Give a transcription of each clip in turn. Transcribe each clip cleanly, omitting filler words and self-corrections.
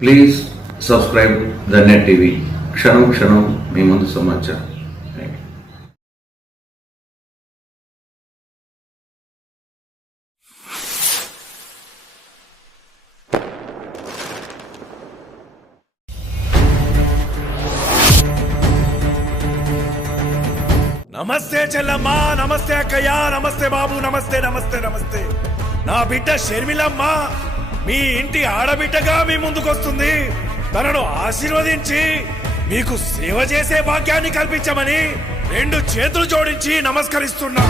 Please subscribe the net TV. క్షణం క్షణం మీ ముందు సమాచారం. నమస్తే చెల్లమ్మ, నమస్తే అక్కయ్య, నమస్తే బాబు, నమస్తే నమస్తే నమస్తే. నా బిడ్డ షర్మిలమ్మ మీ ఇంటి ఆడబిడ్డగా మీ ముందుకొస్తుంది. తనను ఆశీర్వదించి మీకు సేవ చేసే భాగ్యాన్ని కల్పించమని రెండు చేతులు జోడించి నమస్కరిస్తున్నా.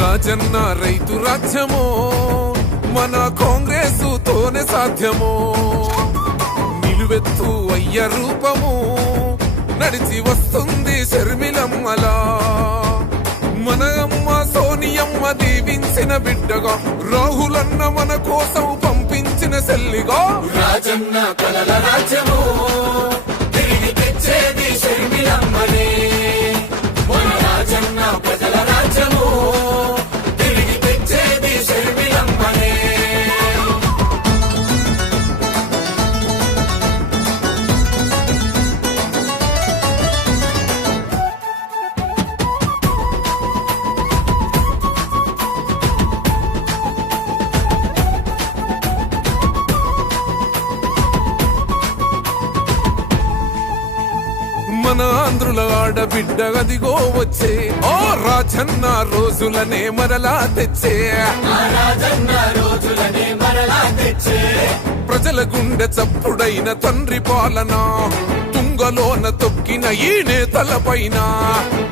రాజన్న రైతు రాజ్యమో మన కాంగ్రెస్ తోనే సాధ్యమో, నిలువెత్తు అయ్య రూపము నడిచి వస్తుంది షర్మిలమ్మలా. మన అమ్మ సోనియమ్మ దీవించిన బిడ్డగా, రాహులన్న మన కోసం పంపించిన సెల్లిగా, రాజన్న కలల రాజ్యము తిరిగి తెచ్చేది షర్మిలమ్మనే. మన రాజన్న ప్రజల రాజ్యము తిరిగి తెచ్చేది షర్మిలమ్మనే. మన ఆంధ్రుల ఆడబిడ్డ అదిగో వచ్చే, ఓ రాజన్న రోజులనే మరలా తెచ్చే, రాజన్న రోజులనే మరలా తెచ్చే. ప్రజల గుండె చప్పుడైన తండ్రి పాలన తుంగలోన తొక్కిన ఈ నేతలపైన,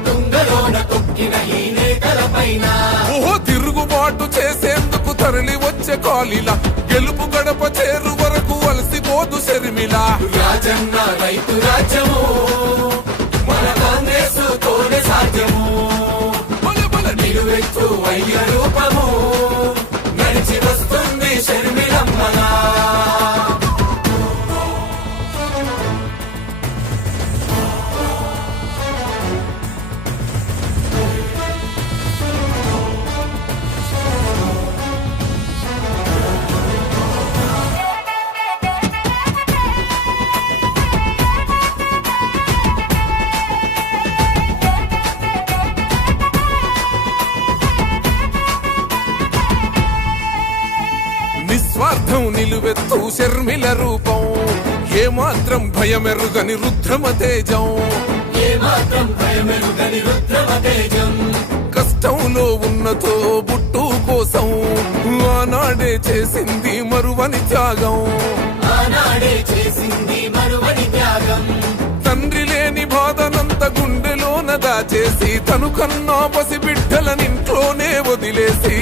తుంగలోన తొక్కిన ఈ నేతలపైన ఓహో తిరుగుబాటు చేసేందుకు తరలి వచ్చే కాలిలా, గెలుపు గడప చేరు వరకు అలసిపోదు షర్మిల. రాజన్న రైతు రాజ్యము మన కాంగ్రెస్ తోనే సాధ్యము. బల బల నిలువెత్తు అయ్య రూపము నడిచి వస్తుంది షర్మిలమ్మలా. నిస్వార్థం నిలువెత్తు షర్మిల రూపం, ఏమాత్రం భయమెరుగని రుద్రమ తేజం, ఏమాత్రం భయమెరుగని రుద్రమ తేజం. కష్టంలో ఉన్నతో బుట్టు కోసం ఆనాడే చేసింది మరువని త్యాగం, ఆనాడే చేసింది మరువని త్యాగం. తండ్రి లేని బాధనంత గుండెలోన దాచేసి తను కన్నా పసి బిడ్డలనింట్లోనే వదిలేసి,